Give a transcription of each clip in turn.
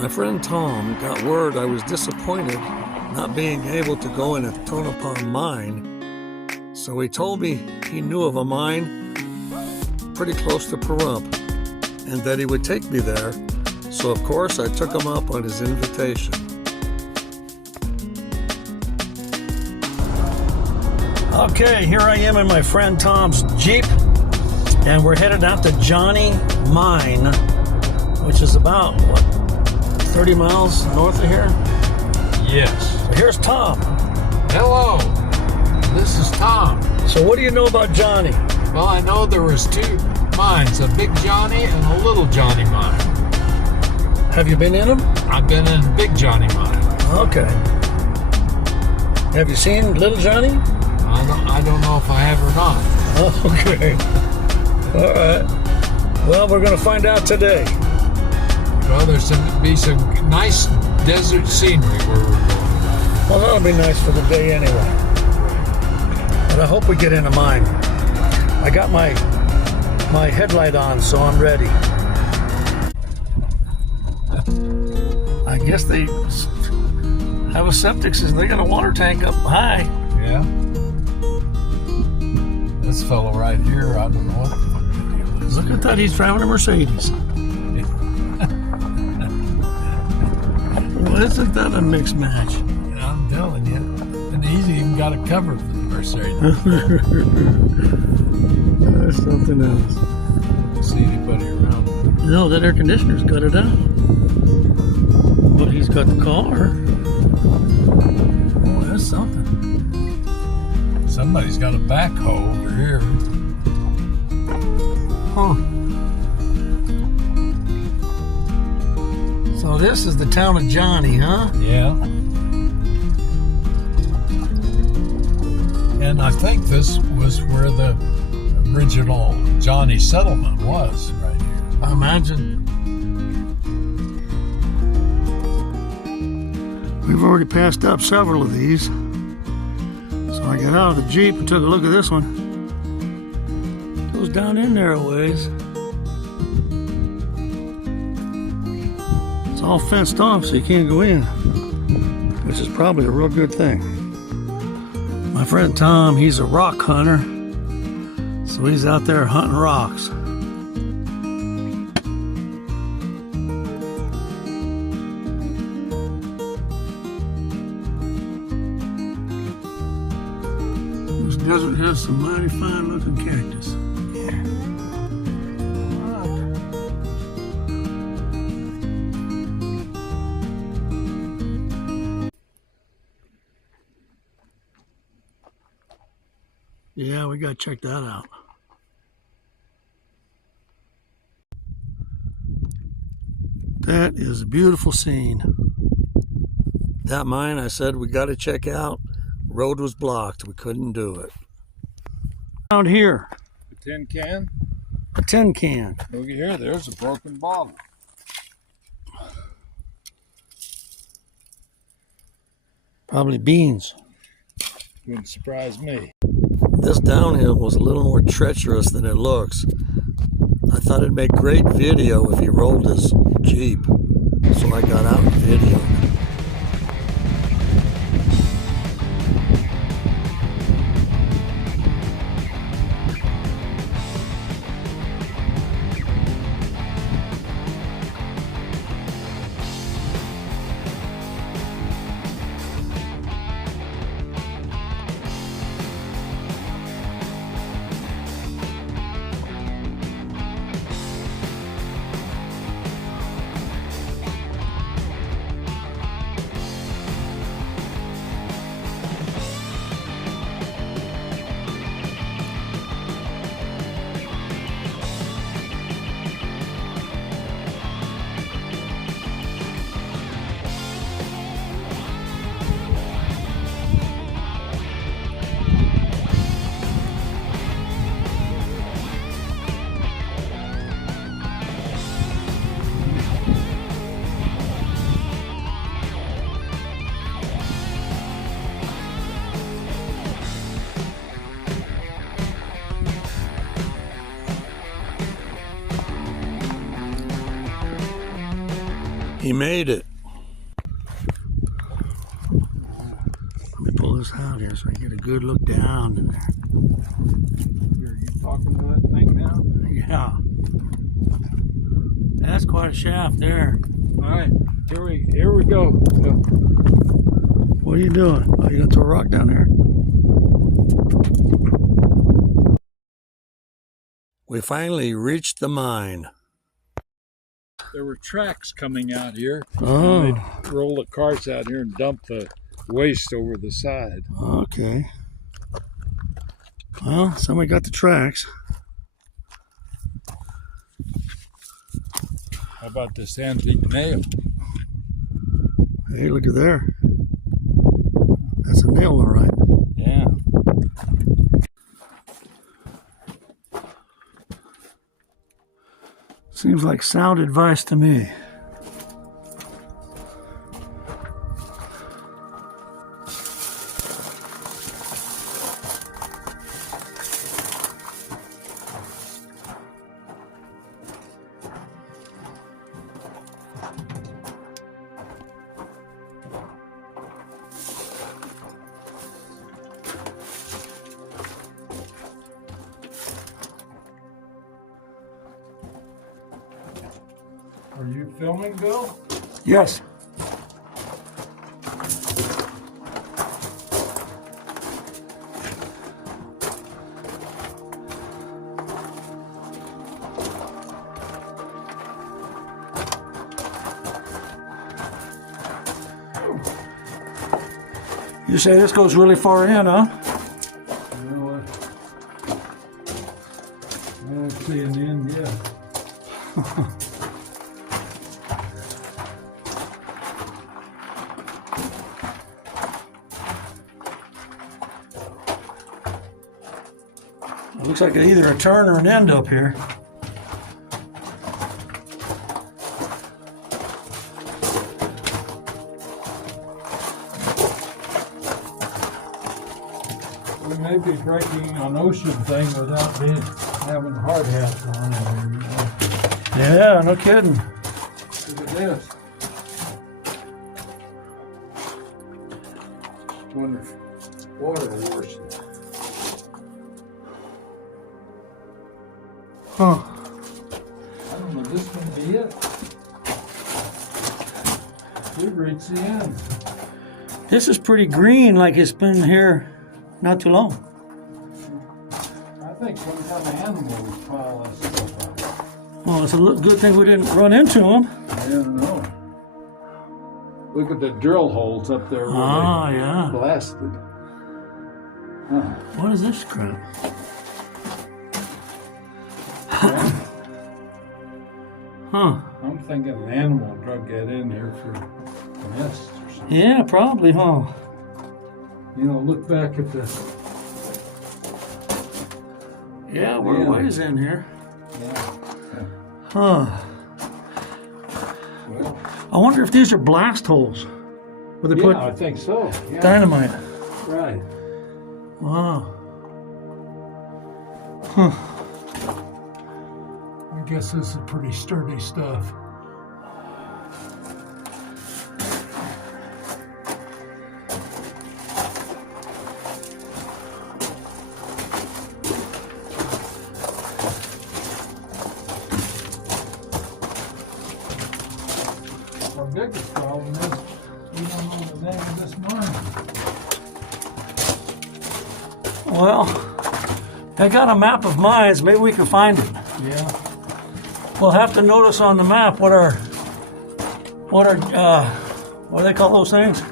My friend Tom got word I was disappointed not being able to go in a Tonopah mine, so he told me he knew of a mine pretty close to Pahrump and that he would take me there, so of course I took him up on his invitation. Okay, here I am in my friend Tom's Jeep, and we're headed out to Johnny Mine, which is about, 30 miles north of here? Yes. So here's Tom. Hello. This is Tom. So what do you know about Johnny? Well, I know there was two mines, a Big Johnny and a Little Johnny mine. Have you been in them? I've been in Big Johnny mine. Okay. Have you seen Little Johnny? I don't know if I have or not. Okay. All right. Well, we're going to find out today. Well, there's be some nice desert scenery where we're going. Well, that'll be nice for the day anyway. But I hope we get in a mine. I got my headlight on, so I'm ready. I guess they have a septic system. They got a water tank up high. Yeah. This fellow right here, I don't know what the fuck the deal is. Look at that, he's driving a Mercedes. Well, isn't that a mixed match? Yeah, I'm telling you. And he's even got a cover for the Mercedes. That's something else. Don't see anybody around. No, that air conditioner's got it out. But he's got the car. Oh, that's something. Somebody's got a backhoe over here. Huh. So this is the town of Johnny, huh? Yeah. And I think this was where the original Johnny settlement was, right here. I imagine. We've already passed up several of these. So I got out of the Jeep and took a look at this one. Goes down in there a ways. It's all fenced off so you can't go in, which is probably a real good thing. My friend Tom, he's a rock hunter, so he's out there hunting rocks. This desert has some mighty fine looking cactus. Yeah, we gotta check that out. That is a beautiful scene. That mine I said we gotta check out. Road was blocked, we couldn't do it. Out here, A tin can? a tin can. Look here, there's a broken bottle. Probably beans. Wouldn't surprise me. This downhill was a little more treacherous than it looks. I thought it'd make great video if he rolled his Jeep, so I got out and videoed. He made it. Let me pull this out here so I get a good look down in there. Are you talking to that thing now? Yeah. That's quite a shaft there. All right, here we go. What are you doing? Oh, you gonna throw a rock down there? We finally reached the mine. There were tracks coming out here. Oh. And they'd roll the carts out here and dump the waste over the side. Okay. Well, somebody got the tracks. How about this antique nail? Hey, look at there. That's a nail, all right. Yeah. Seems like sound advice to me. Are you filming, Bill? Yes. You say this goes really far in, huh? You know what? I don't see an end yet. It looks like either a turn or an end up here. We may be breaking an ocean thing without having hard hats on. Yeah, no kidding. Look at this. Wonder if water wars. Huh. I don't know, this can be it. We've reached the end. This is pretty green, like it's been here not too long. I think some kind of animal was piling stuff up. Well, it's a good thing we didn't run into them. I don't know. Look at the drill holes up there where Ah, they yeah. blasted. Huh. What is this crap? Huh. I'm thinking an animal drug that in here for nests or something. Yeah, probably, huh? You know, look back at the... Yeah, we're Yeah. ways in here. Yeah. Huh. Well, I wonder if these are blast holes where they yeah, I put think so. Yeah. dynamite. Right. Wow. Huh. I guess this is pretty sturdy stuff. Our biggest problem is we don't know the name of this mine. Well, I got a map of mines. Maybe we can find it. Yeah. We'll have to notice on the map what do they call those things? The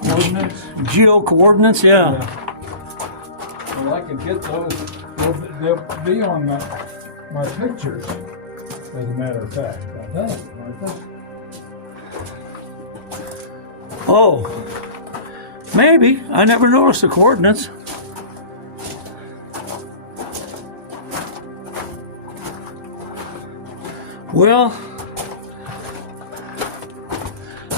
coordinates. Geo coordinates, yeah. Yeah. Well, I can get those. They'll be on my pictures, as a matter of fact. I think, aren't they? Oh, maybe. I never noticed the coordinates. Well,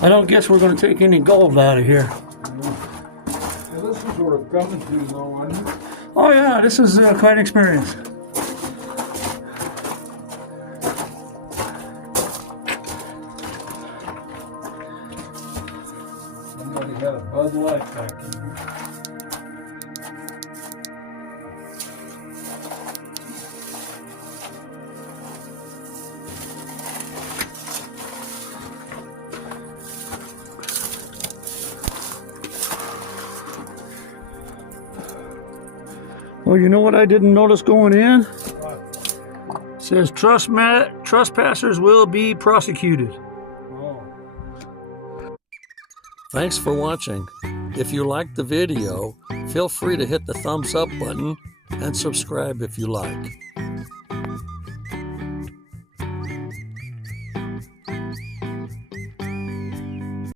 I don't guess we're going to take any gold out of here. Yeah, this is worth coming to, though, isn't it? Oh yeah, this is quite an experience. got a Bud Light back in there. Well, you know what I didn't notice going in? It says trespassers will be prosecuted. Oh. Thanks for watching. If you liked the video, feel free to hit the thumbs up button and subscribe if you like.